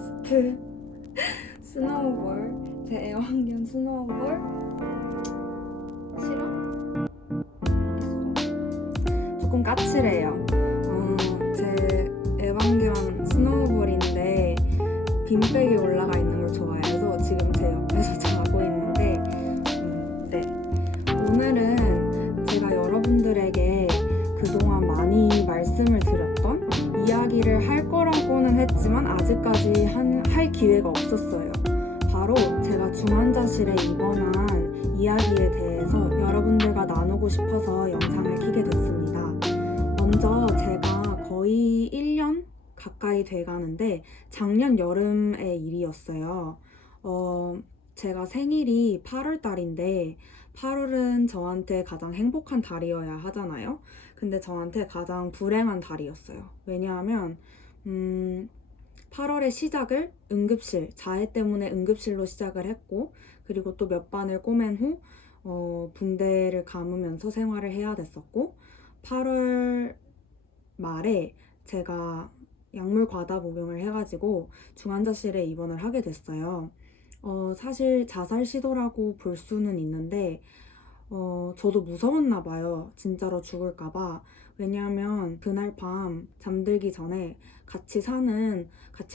베스트 스노우볼, 제 애완견 스노우볼 싫어? 조금 까칠해요. 제 애완견 스노우볼인데 빈백이 올라가 있는 걸 좋아해서 지금 제 옆에서 자고 있는데 네. 오늘은 제가 여러분들에게 그동안 많이 말씀을 드렸던 이야기를 할 거라고는 했지만 아직까지 할 기회가 없었어요. 바로 제가 중환자실에 입원한 이야기에 대해서 여러분들과 나누고 싶어서 영상을 켜게 됐습니다. 먼저 제가 거의 1년 가까이 돼가는데 작년 여름의 일이었어요. 제가 생일이 8월 달인데 8월은 저한테 가장 행복한 달이어야 하잖아요. 근데 저한테 가장 불행한 달이었어요. 왜냐하면 8월의 시작을 응급실, 자해 때문에 응급실로 시작을 했고, 그리고 또 몇 반을 꼬맨 후 붕대를 감으면서 생활을 해야 됐었고, 8월 말에 제가 약물 과다 복용을 해가지고 중환자실에 입원을 하게 됐어요. 사실 자살 시도라고 볼 수는 있는데 저도 무서웠나 봐요. 진짜로 죽을까봐. 왜냐하면 그날 밤 잠들기 전에 같이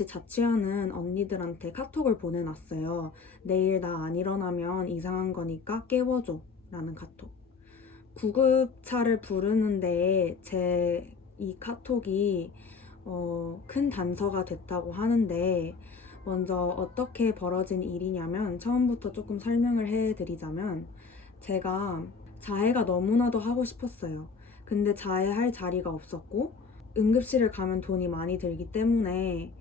자취하는 언니들한테 카톡을 보내놨어요. 내일 나 안 일어나면 이상한 거니까 깨워줘 라는 카톡. 구급차를 부르는데 제 이 카톡이 큰 단서가 됐다고 하는데, 먼저 어떻게 벌어진 일이냐면 처음부터 조금 설명을 해드리자면, 제가 자해가 너무나도 하고 싶었어요. 근데 자해할 자리가 없었고 응급실을 가면 돈이 많이 들기 때문에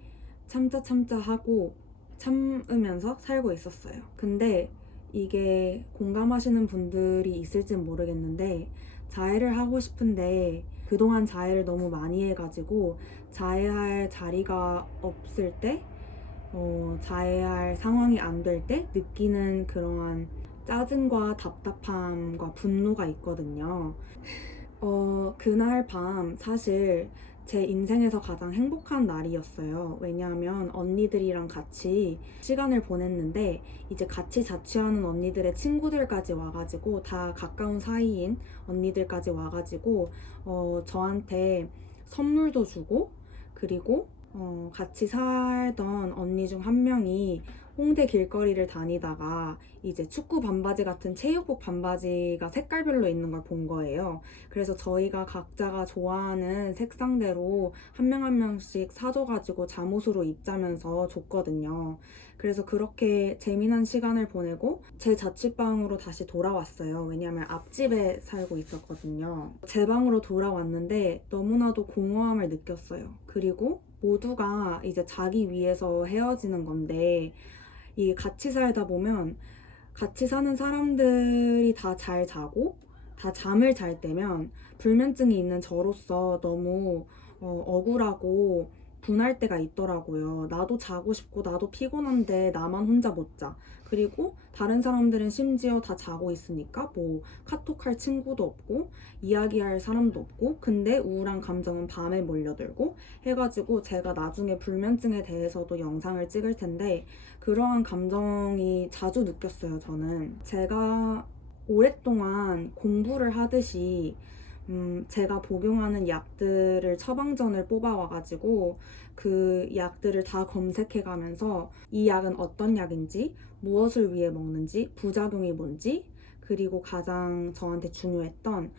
참자 하고 참으면서 살고 있었어요. 근데 이게 공감하시는 분들이 있을진 모르겠는데, 자해를 하고 싶은데 그동안 자해를 너무 많이 해가지고 자해할 자리가 없을 때, 자해할 상황이 안 될 때 느끼는 그러한 짜증과 답답함과 분노가 있거든요. 그날 밤 사실 제 인생에서 가장 행복한 날이었어요. 왜냐하면 언니들이랑 같이 시간을 보냈는데, 이제 같이 자취하는 언니들의 친구들까지 와가지고, 다 가까운 사이인 언니들까지 와가지고 저한테 선물도 주고, 그리고 같이 살던 언니 중 한 명이 홍대 길거리를 다니다가 이제 축구 반바지 같은 체육복 반바지가 색깔별로 있는 걸 본 거예요. 그래서 저희가 각자가 좋아하는 색상대로 한 명 한 명씩 사줘가지고 잠옷으로 입자면서 줬거든요. 그래서 그렇게 재미난 시간을 보내고 제 자취방으로 다시 돌아왔어요. 왜냐면 앞집에 살고 있었거든요. 제 방으로 돌아왔는데 너무나도 공허함을 느꼈어요. 그리고 모두가 이제 자기 위해서 헤어지는 건데, 이게 같이 살다 보면 같이 사는 사람들이 다 잘 자고 다 잠을 잘 때면 불면증이 있는 저로서 너무 억울하고 분할 때가 있더라고요. 나도 자고 싶고 나도 피곤한데 나만 혼자 못 자. 그리고 다른 사람들은 심지어 다 자고 있으니까 뭐 카톡할 친구도 없고 이야기할 사람도 없고, 근데 우울한 감정은 밤에 몰려들고 해가지고, 제가 나중에 불면증에 대해서도 영상을 찍을 텐데 그러한 감정이 자주 느꼈어요. 저는 제가 오랫동안 공부를 하듯이 제가 복용하는 약들을 처방전을 뽑아와가지고 그 약들을 다 검색해가면서 이 약은 어떤 약인지, 무엇을 위해 먹는지, 부작용이 뭔지, 그리고 가장 저한테 중요했던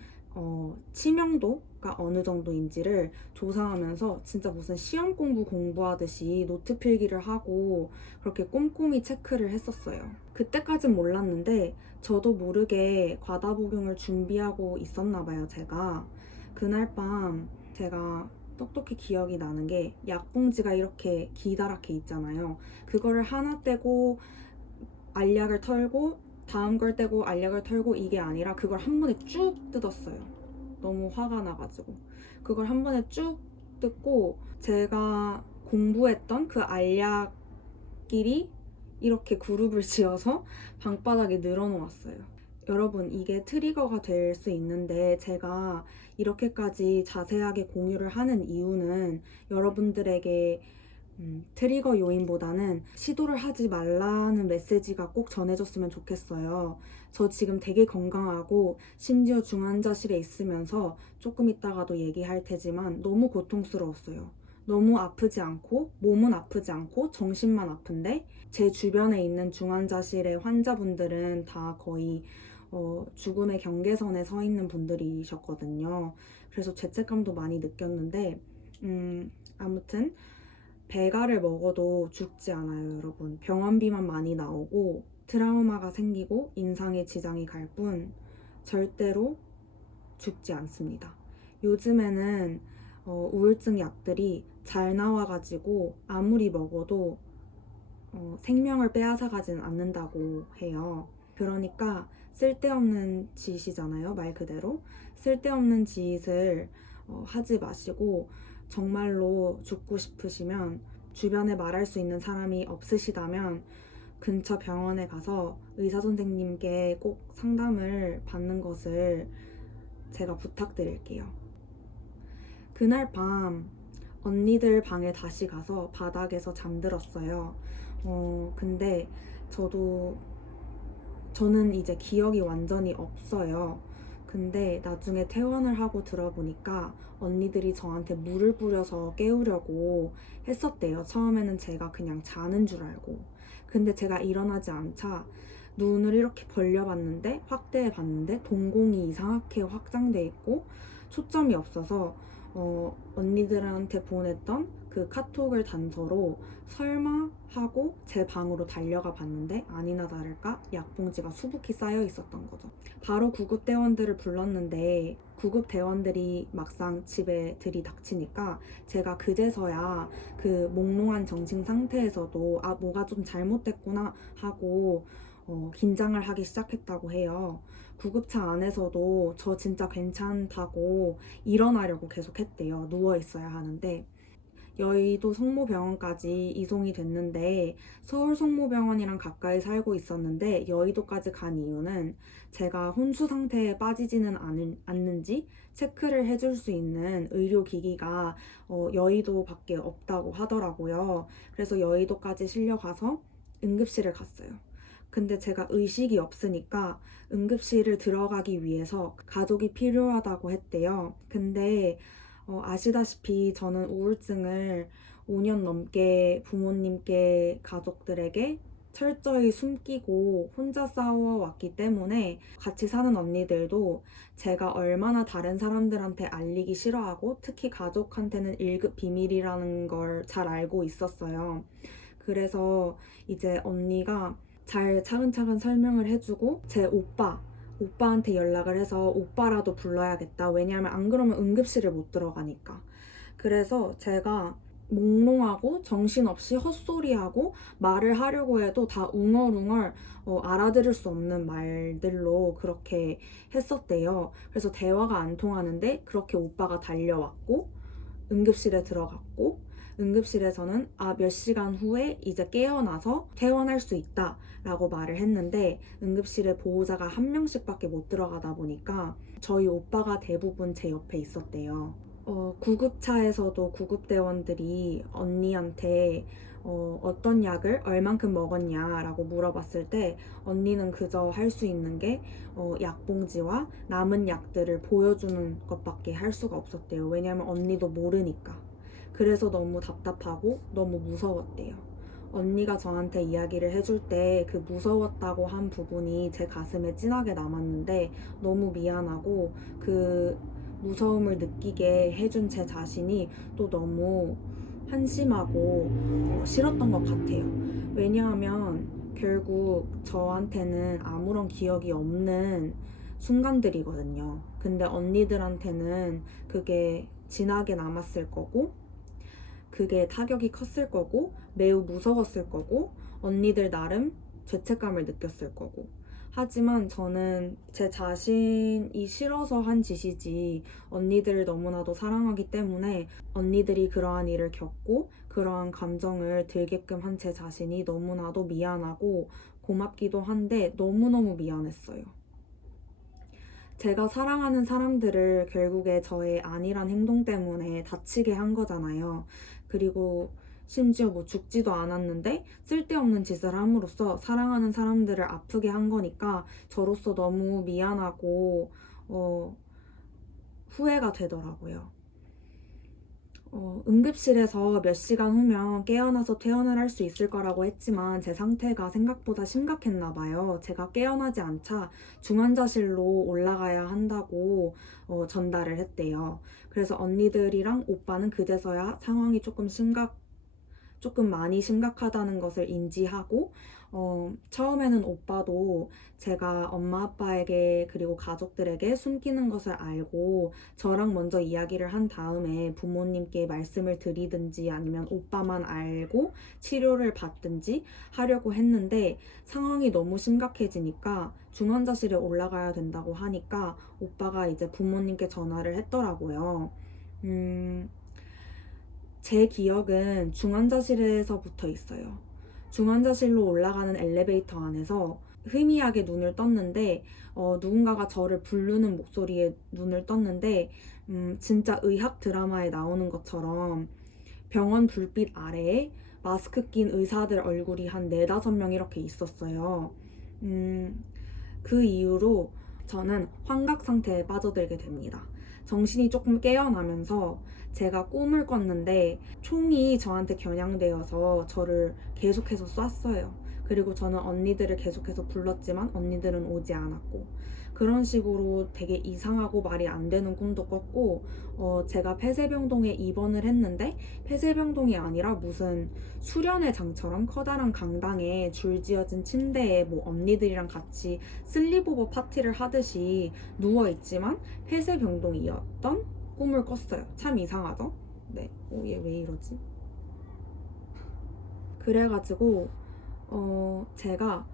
치명도가 어느 정도인지를 조사하면서 진짜 무슨 시험 공부하듯이 노트 필기를 하고 그렇게 꼼꼼히 체크를 했었어요. 그때까진 몰랐는데 저도 모르게 과다 복용을 준비하고 있었나 봐요. 제가 그날 밤 제가 똑똑히 기억이 나는 게, 약봉지가 이렇게 기다랗게 있잖아요. 그거를 하나 떼고 알약을 털고 다음 걸 떼고 알약을 털고, 이게 아니라 그걸 한 번에 쭉 뜯었어요. 너무 화가 나가지고 그걸 한 번에 쭉 뜯고, 제가 공부했던 그 알약끼리 이렇게 그룹을 지어서 방바닥에 늘어놓았어요. 여러분, 이게 트리거가 될 수 있는데 제가 이렇게까지 자세하게 공유를 하는 이유는 여러분들에게 트리거 요인보다는 시도를 하지 말라는 메시지가 꼭 전해졌으면 좋겠어요. 저 지금 되게 건강하고 심지어 중환자실에 있으면서 조금 있다가도 얘기할 테지만 너무 고통스러웠어요. 너무 아프지 않고 몸은 아프지 않고 정신만 아픈데 제 주변에 있는 중환자실의 환자분들은 다 거의 죽음의 경계선에 서 있는 분들이셨거든요. 그래서 죄책감도 많이 느꼈는데 아무튼 배가를 먹어도 죽지 않아요, 여러분. 병원비만 많이 나오고 트라우마가 생기고 인상에 지장이 갈 뿐 절대로 죽지 않습니다. 요즘에는 우울증 약들이 잘 나와가지고 아무리 먹어도 생명을 빼앗아가진 않는다고 해요. 그러니까 쓸데없는 짓이잖아요, 말 그대로. 쓸데없는 짓을 하지 마시고 정말로 죽고 싶으시면 주변에 말할 수 있는 사람이 없으시다면 근처 병원에 가서 의사 선생님께 꼭 상담을 받는 것을 제가 부탁드릴게요. 그날 밤 언니들 방에 다시 가서 바닥에서 잠들었어요. 근데 저는 이제 기억이 완전히 없어요. 근데 나중에 퇴원을 하고 들어보니까 언니들이 저한테 물을 뿌려서 깨우려고 했었대요. 처음에는 제가 그냥 자는 줄 알고. 근데 제가 일어나지 않자 눈을 이렇게 벌려봤는데, 확대해 봤는데 동공이 이상하게 확장돼 있고 초점이 없어서 언니들한테 보냈던 그 카톡을 단서로 설마 하고 제 방으로 달려가 봤는데 아니나 다를까 약봉지가 수북히 쌓여 있었던 거죠. 바로 구급대원들을 불렀는데 구급대원들이 막상 집에 들이닥치니까 제가 그제서야 그 몽롱한 정신 상태에서도 뭐가 좀 잘못됐구나 하고 긴장을 하기 시작했다고 해요. 구급차 안에서도 저 진짜 괜찮다고 일어나려고 계속 했대요. 누워 있어야 하는데. 여의도 성모병원까지 이송이 됐는데 서울 성모병원이랑 가까이 살고 있었는데 여의도까지 간 이유는 제가 혼수 상태에 빠지지는 않는지 체크를 해줄 수 있는 의료기기가 여의도밖에 없다고 하더라고요. 그래서 여의도까지 실려가서 응급실을 갔어요. 근데 제가 의식이 없으니까 응급실을 들어가기 위해서 가족이 필요하다고 했대요. 근데 아시다시피 저는 우울증을 5년 넘게 부모님께 가족들에게 철저히 숨기고 혼자 싸워왔기 때문에 같이 사는 언니들도 제가 얼마나 다른 사람들한테 알리기 싫어하고 특히 가족한테는 1급 비밀이라는 걸 잘 알고 있었어요. 그래서 이제 언니가 잘 차근차근 설명을 해주고 제 오빠한테 연락을 해서 오빠라도 불러야겠다. 왜냐하면 안 그러면 응급실을 못 들어가니까. 그래서 제가 몽롱하고 정신없이 헛소리하고 말을 하려고 해도 다 웅얼웅얼 알아들을 수 없는 말들로 그렇게 했었대요. 그래서 대화가 안 통하는데 그렇게 오빠가 달려왔고 응급실에 들어갔고 응급실에서는 몇 시간 후에 이제 깨어나서 퇴원할 수 있다 라고 말을 했는데 응급실에 보호자가 한 명씩밖에 못 들어가다 보니까 저희 오빠가 대부분 제 옆에 있었대요. 구급차에서도 구급대원들이 언니한테 어떤 약을 얼만큼 먹었냐라고 물어봤을 때 언니는 그저 할 수 있는 게 약봉지와 남은 약들을 보여주는 것밖에 할 수가 없었대요. 왜냐면 언니도 모르니까. 그래서 너무 답답하고 너무 무서웠대요. 언니가 저한테 이야기를 해줄 때 그 무서웠다고 한 부분이 제 가슴에 진하게 남았는데 너무 미안하고 그 무서움을 느끼게 해준 제 자신이 또 너무 한심하고 싫었던 것 같아요. 왜냐하면 결국 저한테는 아무런 기억이 없는 순간들이거든요. 근데 언니들한테는 그게 진하게 남았을 거고 그게 타격이 컸을 거고 매우 무서웠을 거고 언니들 나름 죄책감을 느꼈을 거고 하지만 저는 제 자신이 싫어서 한 짓이지 언니들을 너무나도 사랑하기 때문에 언니들이 그러한 일을 겪고 그러한 감정을 들게끔 한 제 자신이 너무나도 미안하고 고맙기도 한데 너무너무 미안했어요. 제가 사랑하는 사람들을 결국에 저의 안일한 행동 때문에 다치게 한 거잖아요. 그리고 심지어 뭐 죽지도 않았는데 쓸데없는 짓을 함으로써 사랑하는 사람들을 아프게 한 거니까 저로서 너무 미안하고 후회가 되더라고요. 응급실에서 몇 시간 후면 깨어나서 퇴원을 할 수 있을 거라고 했지만 제 상태가 생각보다 심각했나 봐요. 제가 깨어나지 않자 중환자실로 올라가야 한다고 전달을 했대요. 그래서 언니들이랑 오빠는 그제서야 상황이 조금 많이 심각하다는 것을 인지하고 처음에는 오빠도 제가 엄마 아빠에게 그리고 가족들에게 숨기는 것을 알고 저랑 먼저 이야기를 한 다음에 부모님께 말씀을 드리든지 아니면 오빠만 알고 치료를 받든지 하려고 했는데 상황이 너무 심각해지니까 중환자실에 올라가야 된다고 하니까 오빠가 이제 부모님께 전화를 했더라고요. 제 기억은 중환자실에서부터 있어요. 중환자실로 올라가는 엘리베이터 안에서 희미하게 눈을 떴는데 누군가가 저를 부르는 목소리에 눈을 떴는데 진짜 의학 드라마에 나오는 것처럼 병원 불빛 아래에 마스크 낀 의사들 얼굴이 한 4-5명 이렇게 있었어요. 그 이후로 저는 환각 상태에 빠져들게 됩니다. 정신이 조금 깨어나면서 제가 꿈을 꿨는데 총이 저한테 겨냥되어서 저를 계속해서 쐈어요. 그리고 저는 언니들을 계속해서 불렀지만 언니들은 오지 않았고 그런 식으로 되게 이상하고 말이 안 되는 꿈도 꿨고 제가 폐쇄병동에 입원을 했는데 폐쇄병동이 아니라 무슨 수련회 장처럼 커다란 강당에 줄지어진 침대에 뭐 언니들이랑 같이 슬립오버 파티를 하듯이 누워있지만 폐쇄병동이었던 꿈을 꿨어요. 참 이상하죠? 네. 얘 왜 이러지? 그래가지고 제가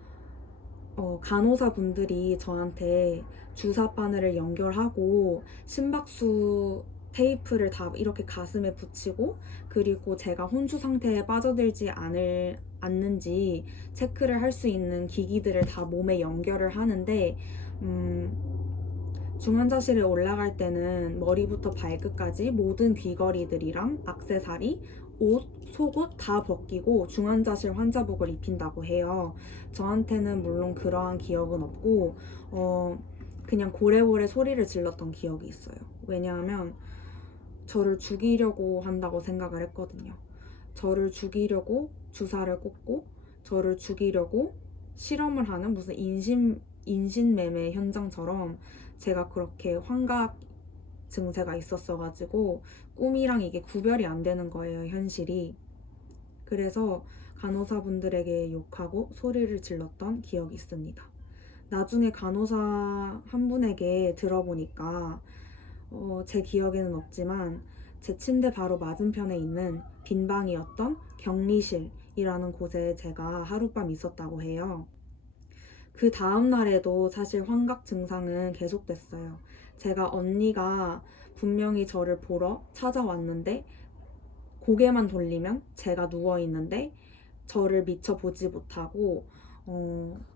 간호사분들이 저한테 주사 바늘을 연결하고 심박수 테이프를 다 이렇게 가슴에 붙이고 그리고 제가 혼수 상태에 빠져들지 않는지 체크를 할 수 있는 기기들을 다 몸에 연결을 하는데 중환자실에 올라갈 때는 머리부터 발끝까지 모든 귀걸이들이랑 액세서리, 옷, 속옷 다 벗기고 중환자실 환자복을 입힌다고 해요. 저한테는 물론 그러한 기억은 없고 그냥 고래고래 소리를 질렀던 기억이 있어요. 왜냐하면 저를 죽이려고 한다고 생각을 했거든요. 저를 죽이려고 주사를 꽂고 저를 죽이려고 실험을 하는 무슨 인신매매 현장처럼 제가 그렇게 환각 증세가 있었어가지고 꿈이랑 이게 구별이 안 되는 거예요, 현실이. 그래서 간호사분들에게 욕하고 소리를 질렀던 기억이 있습니다. 나중에 간호사 한 분에게 들어보니까 제 기억에는 없지만 제 침대 바로 맞은편에 있는 빈 방이었던 격리실이라는 곳에 제가 하룻밤 있었다고 해요. 그 다음 날에도 사실 환각 증상은 계속됐어요. 제가 언니가 분명히 저를 보러 찾아왔는데 고개만 돌리면 제가 누워있는데 저를 미처 보지 못하고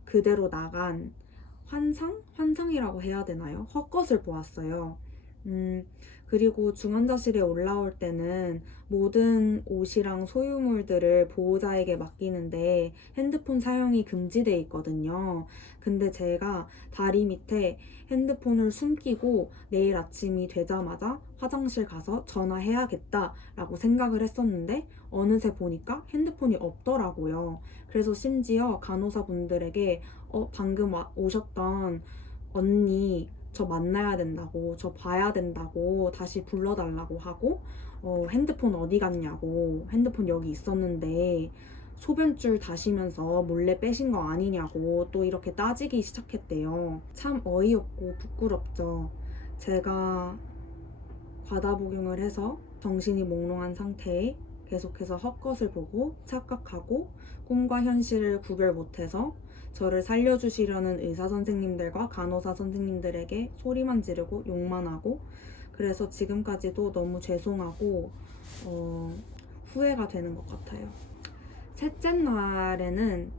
그대로 나간 환상이라고 해야 되나요? 헛것을 보았어요. 그리고 중환자실에 올라올 때는 모든 옷이랑 소유물들을 보호자에게 맡기는데 핸드폰 사용이 금지돼 있거든요. 근데 제가 다리 밑에 핸드폰을 숨기고 내일 아침이 되자마자 화장실 가서 전화해야겠다라고 생각을 했었는데 어느새 보니까 핸드폰이 없더라고요. 그래서 심지어 간호사분들에게 방금 오셨던 언니 저 만나야 된다고, 저 봐야 된다고 다시 불러달라고 하고 핸드폰 어디 갔냐고, 핸드폰 여기 있었는데 소변줄 다시면서 몰래 빼신 거 아니냐고 또 이렇게 따지기 시작했대요. 참 어이없고 부끄럽죠. 제가 과다복용을 해서 정신이 몽롱한 상태에 계속해서 헛것을 보고 착각하고 꿈과 현실을 구별 못해서 저를 살려주시려는 의사 선생님들과 간호사 선생님들에게 소리만 지르고 욕만 하고 그래서 지금까지도 너무 죄송하고 후회가 되는 것 같아요. 셋째 날에는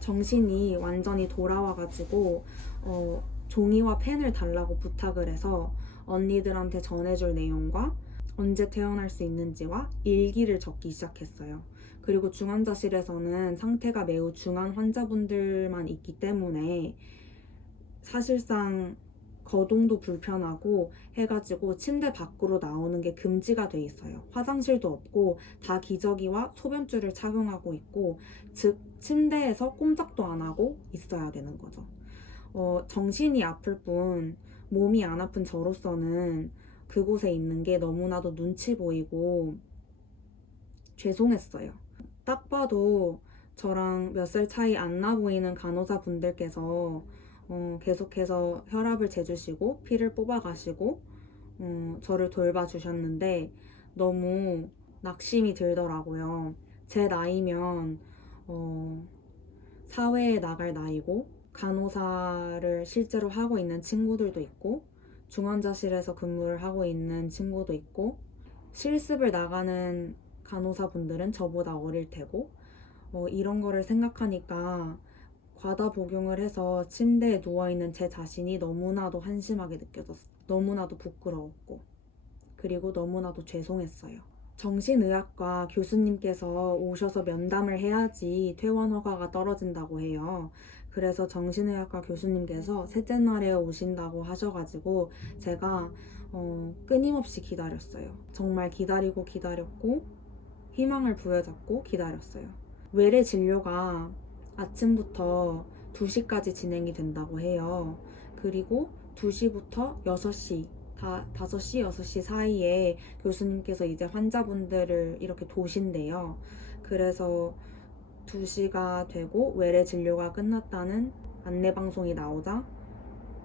정신이 완전히 돌아와가지고 종이와 펜을 달라고 부탁을 해서 언니들한테 전해줄 내용과 언제 퇴원할 수 있는지와 일기를 적기 시작했어요. 그리고 중환자실에서는 상태가 매우 중한 환자분들만 있기 때문에 사실상 거동도 불편하고 해가지고 침대 밖으로 나오는 게 금지가 돼 있어요. 화장실도 없고 다 기저귀와 소변줄을 착용하고 있고, 즉 침대에서 꼼짝도 안 하고 있어야 되는 거죠. 정신이 아플 뿐 몸이 안 아픈 저로서는 그곳에 있는 게 너무나도 눈치 보이고 죄송했어요. 딱 봐도 저랑 몇 살 차이 안 나 보이는 간호사 분들께서 계속해서 혈압을 재주시고 피를 뽑아가시고 저를 돌봐주셨는데 너무 낙심이 들더라고요. 제 나이면 사회에 나갈 나이고 간호사를 실제로 하고 있는 친구들도 있고 중환자실에서 근무를 하고 있는 친구도 있고 실습을 나가는 간호사분들은 저보다 어릴 테고 이런 거를 생각하니까 과다 복용을 해서 침대에 누워있는 제 자신이 너무나도 한심하게 느껴졌어요. 너무나도 부끄러웠고 그리고 너무나도 죄송했어요. 정신의학과 교수님께서 오셔서 면담을 해야지 퇴원 허가가 떨어진다고 해요. 그래서 정신의학과 교수님께서 셋째 날에 오신다고 하셔가지고 제가 끊임없이 기다렸어요. 정말 기다리고 기다렸고 희망을 부여잡고 기다렸어요. 외래 진료가 아침부터 2시까지 진행이 된다고 해요. 그리고 2시부터 6시, 5시, 6시 사이에 교수님께서 이제 환자분들을 이렇게 도신대요. 그래서 2시가 되고 외래 진료가 끝났다는 안내방송이 나오자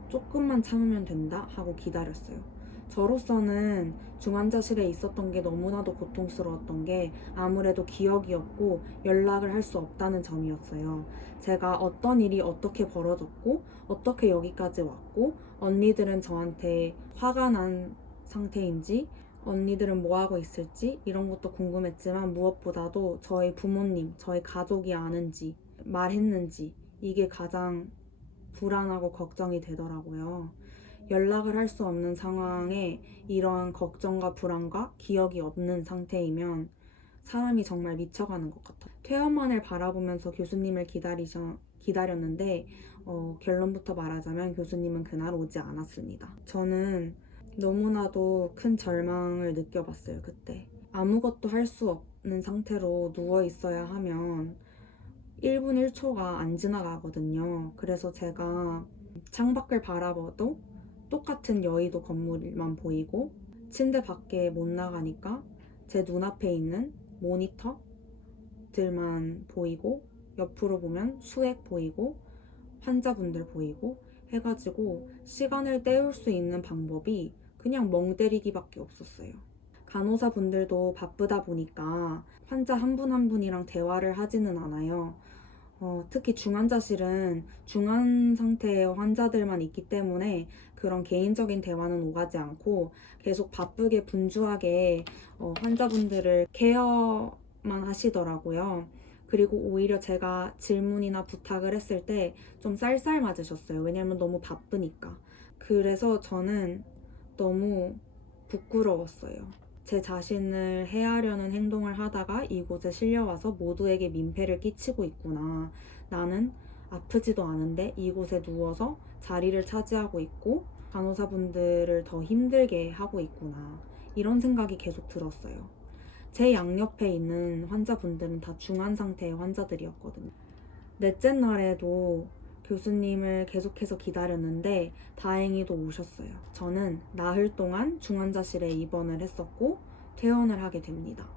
조금만 참으면 된다 하고 기다렸어요. 저로서는 중환자실에 있었던 게 너무나도 고통스러웠던 게 아무래도 기억이 없고 연락을 할 수 없다는 점이었어요. 제가 어떤 일이 어떻게 벌어졌고 어떻게 여기까지 왔고 언니들은 저한테 화가 난 상태인지 언니들은 뭐 하고 있을지 이런 것도 궁금했지만 무엇보다도 저희 부모님, 저희 가족이 아는지 말했는지 이게 가장 불안하고 걱정이 되더라고요. 연락을 할 수 없는 상황에 이러한 걱정과 불안과 기억이 없는 상태이면 사람이 정말 미쳐가는 것 같아요. 퇴원만을 바라보면서 교수님을 기다렸는데 결론부터 말하자면 교수님은 그날 오지 않았습니다. 저는 너무나도 큰 절망을 느껴봤어요. 그때 아무것도 할 수 없는 상태로 누워 있어야 하면 1분 1초가 안 지나가거든요. 그래서 제가 창밖을 바라봐도 똑같은 여의도 건물만 보이고 침대 밖에 못 나가니까 제 눈앞에 있는 모니터들만 보이고 옆으로 보면 수액 보이고 환자분들 보이고 해가지고 시간을 때울 수 있는 방법이 그냥 멍 때리기밖에 없었어요. 간호사분들도 바쁘다 보니까 환자 한 분 한 분이랑 대화를 하지는 않아요. 특히 중환자실은 중환 상태의 환자들만 있기 때문에 그런 개인적인 대화는 오가지 않고 계속 바쁘게 분주하게 환자분들을 케어만 하시더라고요. 그리고 오히려 제가 질문이나 부탁을 했을 때 좀 쌀쌀 맞으셨어요. 왜냐면 너무 바쁘니까. 그래서 저는 너무 부끄러웠어요. 제 자신을 해하려는 행동을 하다가 이곳에 실려와서 모두에게 민폐를 끼치고 있구나. 나는 아프지도 않은데 이곳에 누워서 자리를 차지하고 있고 간호사분들을 더 힘들게 하고 있구나. 이런 생각이 계속 들었어요. 제 양옆에 있는 환자분들은 다 중환 상태의 환자들이었거든요. 넷째 날에도 교수님을 계속해서 기다렸는데 다행히도 오셨어요. 저는 나흘 동안 중환자실에 입원을 했었고 퇴원을 하게 됩니다.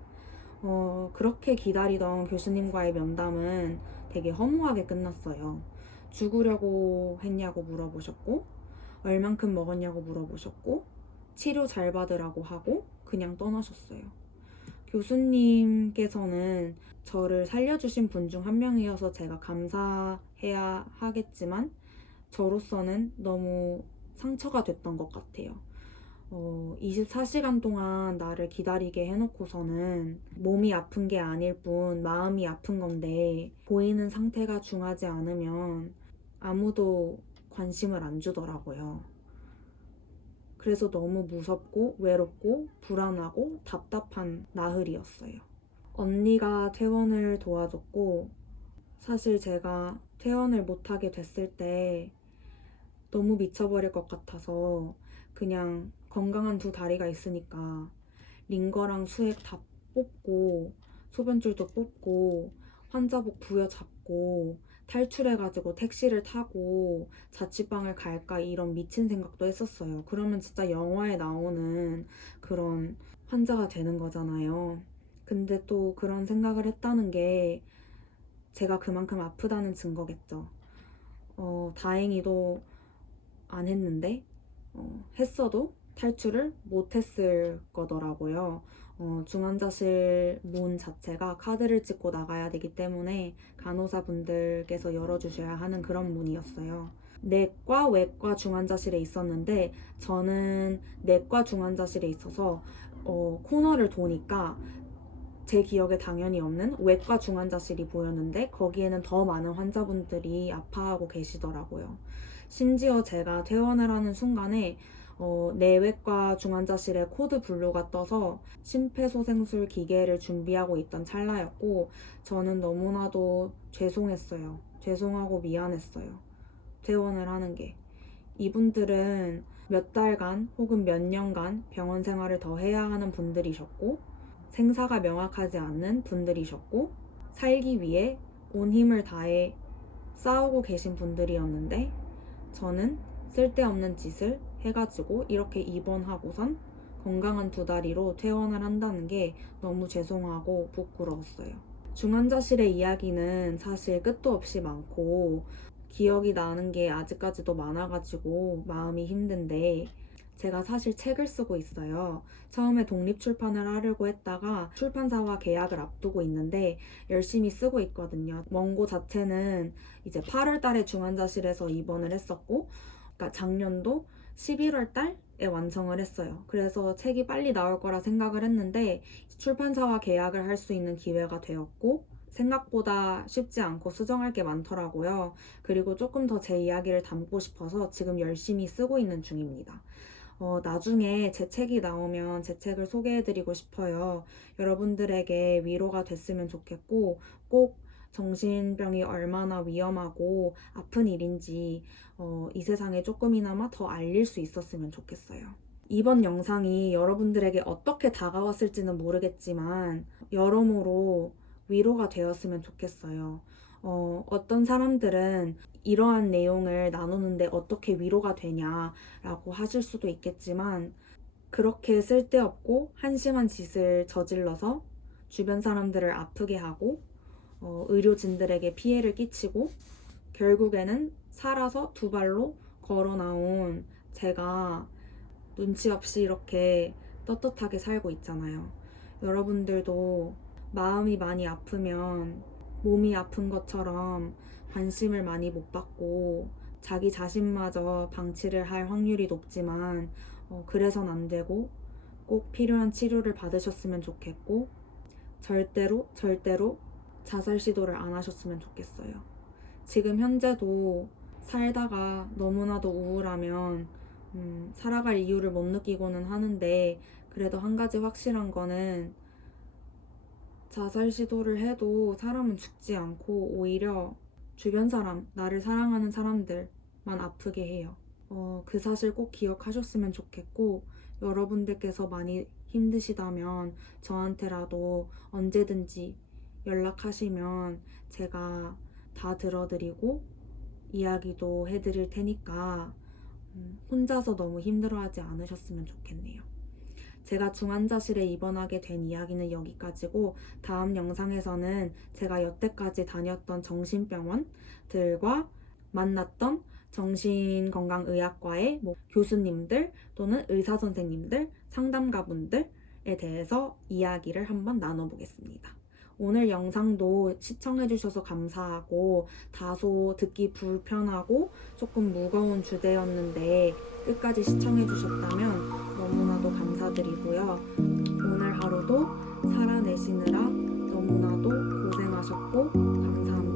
그렇게 기다리던 교수님과의 면담은 되게 허무하게 끝났어요. 죽으려고 했냐고 물어보셨고 얼만큼 먹었냐고 물어보셨고 치료 잘 받으라고 하고 그냥 떠나셨어요. 교수님께서는 저를 살려주신 분 중 한 명이어서 제가 감사해야 하겠지만 저로서는 너무 상처가 됐던 것 같아요. 24시간 동안 나를 기다리게 해놓고서는 몸이 아픈 게 아닐 뿐 마음이 아픈 건데 보이는 상태가 중하지 않으면 아무도 관심을 안 주더라고요. 그래서 너무 무섭고 외롭고 불안하고 답답한 나흘이었어요. 언니가 퇴원을 도와줬고, 사실 제가 퇴원을 못하게 됐을 때 너무 미쳐버릴 것 같아서 그냥 건강한 두 다리가 있으니까 링거랑 수액 다 뽑고 소변줄도 뽑고 환자복 부여잡고 탈출해가지고 택시를 타고 자취방을 갈까 이런 미친 생각도 했었어요. 그러면 진짜 영화에 나오는 그런 환자가 되는 거잖아요. 근데 또 그런 생각을 했다는 게 제가 그만큼 아프다는 증거겠죠. 다행히도 안 했는데 했어도 탈출을 못했을 거더라고요. 중환자실 문 자체가 카드를 찍고 나가야 되기 때문에 간호사분들께서 열어주셔야 하는 그런 문이었어요. 내과, 외과 중환자실에 있었는데 저는 내과 중환자실에 있어서 코너를 도니까 제 기억에 당연히 없는 외과 중환자실이 보였는데 거기에는 더 많은 환자분들이 아파하고 계시더라고요. 심지어 제가 퇴원을 하는 순간에 내외과 중환자실에 코드 블루가 떠서 심폐소생술 기계를 준비하고 있던 찰나였고 저는 너무나도 죄송했어요. 죄송하고 미안했어요. 퇴원을 하는 게. 이분들은 몇 달간 혹은 몇 년간 병원 생활을 더 해야 하는 분들이셨고 생사가 명확하지 않는 분들이셨고 살기 위해 온 힘을 다해 싸우고 계신 분들이었는데 저는 쓸데없는 짓을 해가지고 이렇게 입원하고선 건강한 두 다리로 퇴원을 한다는 게 너무 죄송하고 부끄러웠어요. 중환자실의 이야기는 사실 끝도 없이 많고 기억이 나는 게 아직까지도 많아가지고 마음이 힘든데 제가 사실 책을 쓰고 있어요. 처음에 독립출판을 하려고 했다가 출판사와 계약을 앞두고 있는데 열심히 쓰고 있거든요. 원고 자체는 이제 8월 달에 중환자실에서 입원을 했었고, 그러니까 작년도 11월 달에 완성을 했어요. 그래서 책이 빨리 나올 거라 생각을 했는데 출판사와 계약을 할 수 있는 기회가 되었고, 생각보다 쉽지 않고 수정할 게 많더라고요. 그리고 조금 더 제 이야기를 담고 싶어서 지금 열심히 쓰고 있는 중입니다. 나중에 제 책이 나오면 제 책을 소개해드리고 싶어요. 여러분들에게 위로가 됐으면 좋겠고, 꼭 정신병이 얼마나 위험하고 아픈 일인지 이 세상에 조금이나마 더 알릴 수 있었으면 좋겠어요. 이번 영상이 여러분들에게 어떻게 다가왔을지는 모르겠지만 여러모로 위로가 되었으면 좋겠어요. 어떤 사람들은 이러한 내용을 나누는데 어떻게 위로가 되냐라고 하실 수도 있겠지만 그렇게 쓸데없고 한심한 짓을 저질러서 주변 사람들을 아프게 하고 의료진들에게 피해를 끼치고 결국에는 살아서 두 발로 걸어 나온 제가 눈치 없이 이렇게 떳떳하게 살고 있잖아요. 여러분들도 마음이 많이 아프면 몸이 아픈 것처럼 관심을 많이 못 받고 자기 자신마저 방치를 할 확률이 높지만 그래선 안 되고 꼭 필요한 치료를 받으셨으면 좋겠고 절대로 자살 시도를 안 하셨으면 좋겠어요. 지금 현재도 살다가 너무나도 우울하면 살아갈 이유를 못 느끼고는 하는데 그래도 한 가지 확실한 거는 자살 시도를 해도 사람은 죽지 않고 오히려 주변 사람, 나를 사랑하는 사람들만 아프게 해요. 그 사실 꼭 기억하셨으면 좋겠고 여러분들께서 많이 힘드시다면 저한테라도 언제든지 연락하시면 제가 다 들어드리고 이야기도 해드릴 테니까 혼자서 너무 힘들어하지 않으셨으면 좋겠네요. 제가 중환자실에 입원하게 된 이야기는 여기까지고 다음 영상에서는 제가 여태까지 다녔던 정신병원들과 만났던 정신건강의학과의 교수님들 또는 의사선생님들, 상담가분들에 대해서 이야기를 한번 나눠보겠습니다. 오늘 영상도 시청해주셔서 감사하고 다소 듣기 불편하고 조금 무거운 주제였는데 끝까지 시청해주셨다면 너무나도 감사드리고요. 오늘 하루도 살아내시느라 너무나도 고생하셨고 감사합니다.